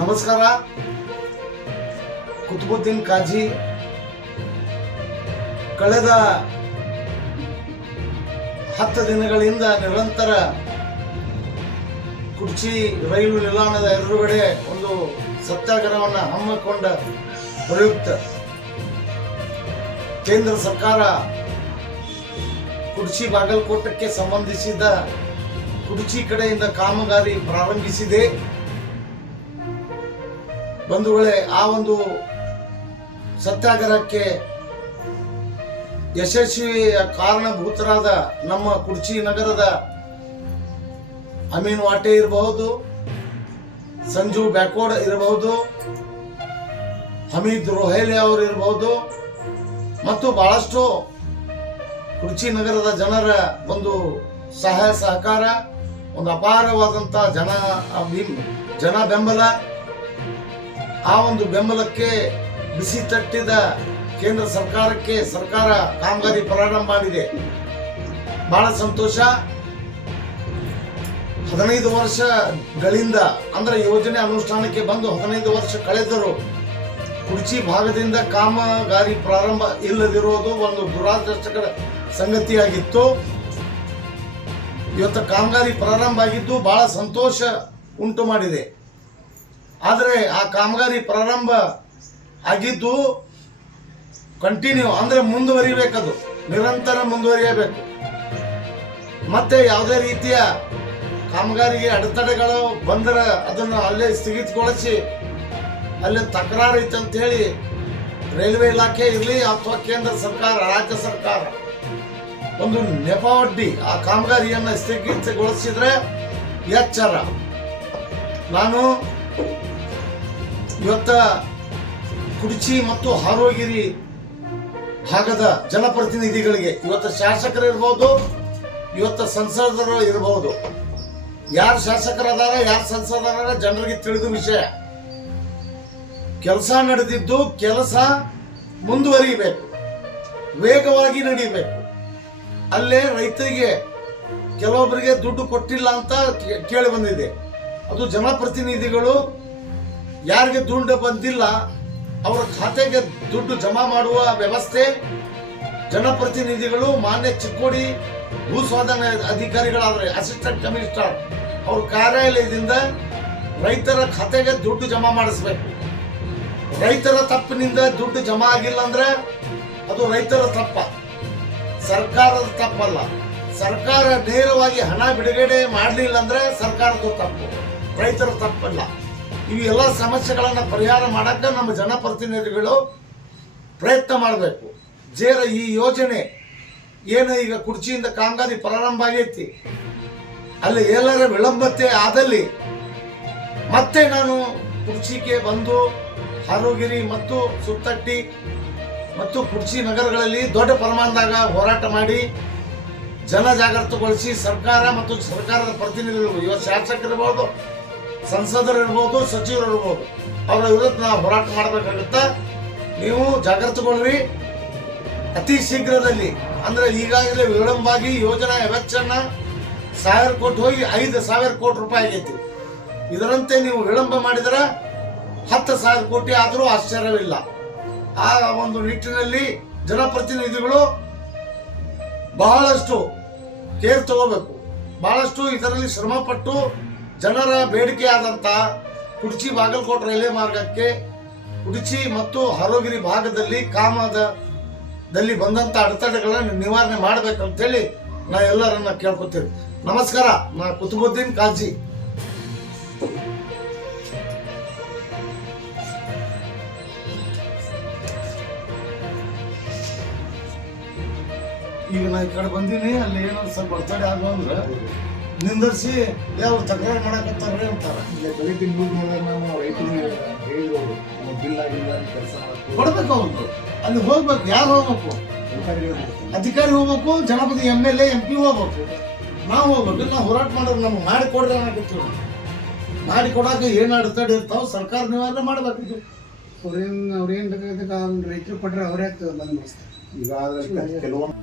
ನಮಸ್ಕಾರ. ಕುತುಬುದ್ದೀನ್ ಕಾಜಿ ಕಳೆದ 10 ದಿನಗಳಿಂದ ನಿರಂತರ ಕುರ್ಚಿ ರೈಲು ನಿಲ್ದಾಣದ ಎದುರುಗಡೆ ಒಂದು ಸತ್ಯಾಗ್ರಹವನ್ನು ಹಮ್ಮಿಕೊಂಡ ಪ್ರಯುಕ್ತ ಕೇಂದ್ರ ಸರ್ಕಾರ ಕುರ್ಚಿ ಬಾಗಲಕೋಟಕ್ಕೆ ಸಂಬಂಧಿಸಿದ ಕುರ್ಚಿ ಕಡೆಯಿಂದ ಕಾಮಗಾರಿ ಪ್ರಾರಂಭಿಸಿದೆ. ಬಂಧುಗಳೇ, ಆ ಒಂದು ಸತ್ಯಾಗ್ರಹಕ್ಕೆ ಯಶಸ್ವಿಯ ಕಾರಣಭೂತರಾದ ನಮ್ಮ ಕುರ್ಚಿ ನಗರದ ಅಮೀನ್ ವಾಟೆ ಇರಬಹುದು, ಸಂಜು ಬ್ಯಾಕೋಡ್ ಇರಬಹುದು, ಹಮೀದ್ ರೋಹೇಲೆ ಅವರು ಇರಬಹುದು ಮತ್ತು ಬಹಳಷ್ಟು ಕುರ್ಚಿ ನಗರದ ಜನರ ಒಂದು ಸಹಾಯ ಸಹಕಾರ, ಒಂದು ಅಪಾರವಾದಂಥ ಜನ ಬೆಂಬಲ. ಆ ಒಂದು ಬೆಂಬಲಕ್ಕೆ ಬಿಸಿ ತಟ್ಟಿದ ಕೇಂದ್ರ ಸರ್ಕಾರಕ್ಕೆ ಸರ್ಕಾರ ಕಾಮಗಾರಿ ಪ್ರಾರಂಭ ಮಾಡಿದೆ. ಬಹಳ ಸಂತೋಷ. 15 ವರ್ಷಗಳಿಂದ ಅಂದ್ರೆ ಯೋಜನೆ ಅನುಷ್ಠಾನಕ್ಕೆ ಬಂದು 15 ವರ್ಷ ಕಳೆದರೂ ಕುರ್ಚಿ ಭಾಗದಿಂದ ಕಾಮಗಾರಿ ಪ್ರಾರಂಭ ಇಲ್ಲದಿರುವುದು ಒಂದು ದುರಾದೃಷ್ಟಕರ ಸಂಗತಿಯಾಗಿತ್ತು. ಇವತ್ತು ಕಾಮಗಾರಿ ಪ್ರಾರಂಭ ಆಗಿದ್ದು ಬಹಳ ಸಂತೋಷ ಉಂಟು ಮಾಡಿದೆ. ಆದರೆ ಆ ಕಾಮಗಾರಿ ಪ್ರಾರಂಭ ಆಗಿದ್ದು ಕಂಟಿನ್ಯೂ ಅಂದ್ರೆ ಮುಂದುವರಿಬೇಕದು, ನಿರಂತರ ಮುಂದುವರಿಯಬೇಕು. ಮತ್ತೆ ಯಾವುದೇ ರೀತಿಯ ಕಾಮಗಾರಿಗೆ ಅಡೆತಡೆಗಳು ಬಂದರೆ ಅದನ್ನು ಅಲ್ಲೇ ಸ್ಥಗಿತಗೊಳಿಸಿ, ಅಲ್ಲೇ ತಕರಾರು ಐತೆ ಅಂತ ಹೇಳಿ ರೈಲ್ವೆ ಇಲಾಖೆ ಇರಲಿ ಅಥವಾ ಕೇಂದ್ರ ಸರ್ಕಾರ, ರಾಜ್ಯ ಸರ್ಕಾರ ಒಂದು ನೆಪವೊಡ್ಡಿ ಆ ಕಾಮಗಾರಿಯನ್ನು ಸ್ಥಗಿತಗೊಳಿಸಿದ್ರೆ ಎಚ್ಚರ. ನಾನು ಇವತ್ತ ಕುರ್ಚಿ ಮತ್ತು ಹಾರೋಗಿರಿ ಭಾಗದ ಜನಪ್ರತಿನಿಧಿಗಳಿಗೆ, ಇವತ್ತು ಶಾಸಕರು ಇರಬಹುದು, ಇವತ್ತು ಸಂಸದರು ಇರಬಹುದು, ಯಾರು ಶಾಸಕರದಾರ ಯಾರು ಸಂಸದರ ಜನರಿಗೆ ತಿಳಿದ ವಿಷಯ. ಕೆಲಸ ನಡೆದಿದ್ದು ಕೆಲಸ ಮುಂದುವರಿಬೇಕು, ವೇಗವಾಗಿ ನಡೀಬೇಕು. ಅಲ್ಲೇ ರೈತರಿಗೆ ಕೆಲವೊಬ್ಬರಿಗೆ ದುಡ್ಡು ಕೊಟ್ಟಿಲ್ಲ ಅಂತ ಕೇಳಿ ಬಂದಿದೆ. ಅದು ಜನಪ್ರತಿನಿಧಿಗಳು ಯಾರಿಗೆ ದುಡ್ಡು ಬಂದಿಲ್ಲ ಅವರ ಖಾತೆಗೆ ದುಡ್ಡು ಜಮಾ ಮಾಡುವ ವ್ಯವಸ್ಥೆ ಜನಪ್ರತಿನಿಧಿಗಳು ಮಾನ್ಯ ಚಿಕ್ಕೋಡಿ ಭೂಸ್ವಾಧೀನ ಅಧಿಕಾರಿಗಳಾದರೆ ಅಸಿಸ್ಟೆಂಟ್ ಕಮಿಷನರ್ ಅವ್ರ ಕಾರ್ಯಾಲಯದಿಂದ ರೈತರ ಖಾತೆಗೆ ದುಡ್ಡು ಜಮಾ ಮಾಡಿಸ್ಬೇಕು. ರೈತರ ತಪ್ಪಿನಿಂದ ದುಡ್ಡು ಜಮಾ ಆಗಿಲ್ಲ ಅಂದ್ರೆ ಅದು ರೈತರ ತಪ್ಪ, ಸರ್ಕಾರದ ತಪ್ಪಲ್ಲ. ಸರ್ಕಾರ ನೇರವಾಗಿ ಹಣ ಬಿಡುಗಡೆ ಮಾಡಲಿಲ್ಲ ಅಂದ್ರೆ ಸರ್ಕಾರದ ತಪ್ಪು, ರೈತರ ತಪ್ಪಲ್ಲ. ಇವೆಲ್ಲ ಸಮಸ್ಯೆಗಳನ್ನು ಪರಿಹಾರ ಮಾಡಕ್ಕೆ ನಮ್ಮ ಜನಪ್ರತಿನಿಧಿಗಳು ಪ್ರಯತ್ನ ಮಾಡಬೇಕು. ಈ ಯೋಜನೆ ಏನು ಈಗ ಕುರ್ಚಿಯಿಂದ ಕಾಮಗಾರಿ ಪ್ರಾರಂಭ ಆಗೈತಿ, ಅಲ್ಲಿ ಎಲ್ಲರ ವಿಳಂಬತೆ ಆದಲ್ಲಿ ಮತ್ತೆ ನಾನು ಕುರ್ಚಿಗೆ ಬಂದು ಹಾರೋಗಿರಿ ಮತ್ತು ಸುತ್ತಟ್ಟಿ ಮತ್ತು ಕುರ್ಚಿ ನಗರಗಳಲ್ಲಿ ದೊಡ್ಡ ಪ್ರಮಾಣದಾಗ ಹೋರಾಟ ಮಾಡಿ ಜನ ಜಾಗೃತಗೊಳಿಸಿ ಸರ್ಕಾರ ಮತ್ತು ಸರ್ಕಾರದ ಪ್ರತಿನಿಧಿಗಳು, ಇವತ್ತು ಶಾಸಕರಿರ್ಬೋದು, ಸಂಸದರು ಇರ್ಬೋದು, ಸಚಿವರು ಇರ್ಬೋದು, ಅವರ ವಿರುದ್ಧ ನಾವು ಹೋರಾಟ ಮಾಡಬೇಕಾಗುತ್ತಾ. ನೀವು ಜಾಗೃತಗೊಳ್ಳಿ. ಅತಿ ಶೀಘ್ರದಲ್ಲಿ ಅಂದ್ರೆ ಈಗಾಗಲೇ ವಿಳಂಬಾಗಿ ಯೋಜನಾ ವೆಚ್ಚನ 1000 ಕೋಟಿ ಹೋಗಿ 5,000 ಕೋಟಿ ರೂಪಾಯಿ ಆಗೈತಿ. ಇದರಂತೆ ನೀವು ವಿಳಂಬ ಮಾಡಿದರೆ 10,000 ಕೋಟಿ ಆದರೂ ಆಶ್ಚರ್ಯವಿಲ್ಲ. ಆ ಒಂದು ನಿಟ್ಟಿನಲ್ಲಿ ಜನಪ್ರತಿನಿಧಿಗಳು ಬಹಳಷ್ಟು ಕೇರ್ ತಗೋಬೇಕು, ಬಹಳಷ್ಟು ಇದರಲ್ಲಿ ಶ್ರಮಪಟ್ಟು ಜನರ ಬೇಡಿಕೆ ಆದಂತ ಕುರ್ಚಿ ಬಾಗಲಕೋಟೆ ರೈಲ್ವೆ ಮಾರ್ಗಕ್ಕೆ ಕುರ್ಚಿ ಮತ್ತು ಹಾರೋಗಿರಿ ಭಾಗದಲ್ಲಿ ಕಾಮದಲ್ಲಿ ಬಂದಂತ ಅಡೆತಡೆಗಳನ್ನು ನಿವಾರಣೆ ಮಾಡಬೇಕಂತೇಳಿ ನಾ ಎಲ್ಲರನ್ನ ಕೇಳ್ಕೊತೀನಿ. ನಮಸ್ಕಾರ. ನಾ ಕುತುಬುದ್ದೀನ್ ಕಾಜಿ. ಈಗ ನಾ ಈ ಕಡೆ ಬಂದೀನಿ, ಅಲ್ಲಿ ಏನೋ ಸ್ವಲ್ಪ ಅಡೆತಡೆ ಆಗೋ ಅಂದ್ರೆ ನಿಂದರ್ಸಿ ಯಾವ ತಕರಾರು ಮಾಡಕತ್ತಾರ್ರಿ ಅಂತಾರ. ಬೆಳಿಗ್ಗೆ ನಾವು ರೈತರಿಗೆ ಹೇಳಿರೋದು ಬಿಲ್ ಆಗಿಲ್ಲ ಕೆಲಸ ಕೊಡ್ಬೇಕು. ಅವ್ರು ಅಲ್ಲಿ ಹೋಗ್ಬೇಕು. ಯಾರು ಹೋಗ್ಬೇಕು? ಅಧಿಕಾರಿ ಹೋಗ್ಬೇಕು, ಜನಪದ MLA MP ಹೋಗ್ಬೇಕು, ನಾವು ಹೋಗ್ಬೇಕು. ನಾವು ಹೋರಾಟ ಮಾಡೋದು ನಮ್ಗೆ ಮಾಡಿ ಕೊಡ್ರಿ ಅನ್ನಕತ್ತೀವಿ. ಮಾಡಿ ಕೊಡಾಕ ಏನು ಅಡೆತಡೆ ಇರ್ತಾವ ಸರ್ಕಾರ ನಿವಾರಣೆ ಮಾಡ್ಬೇಕು. ಅವ್ರೇನು ಬೇಕಾಗುತ್ತೆ ರೈತರು ಕೊಟ್ರೆ ಅವ್ರೇ ಬಂದ್ ಈಗ ಕೆಲವೊಂದು